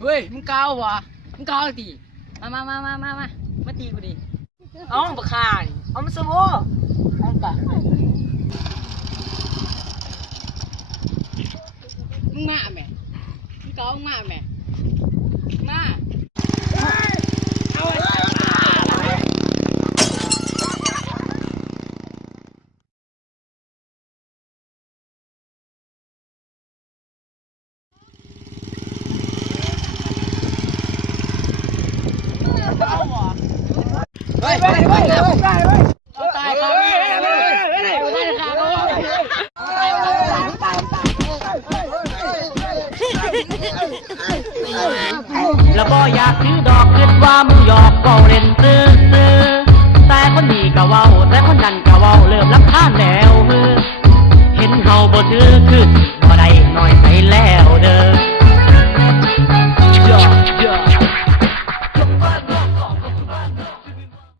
เฮ้ยมึงเกาวะมึงเกาตีมาตีกูดิเอาปากคานี่เอามาสมโอเอาปะมึงมาแม่มึงเกามึงมาแม่มาเอาไว้เฮ้ยเอาตายครับแล้วบ่อยากถือดอกคิดว่ามึงหยอกเว้าเล่นซื่อแต่คนนี้ก็เว้าแต่คนนั้นก็เว้าเริ่มรำคาญแล้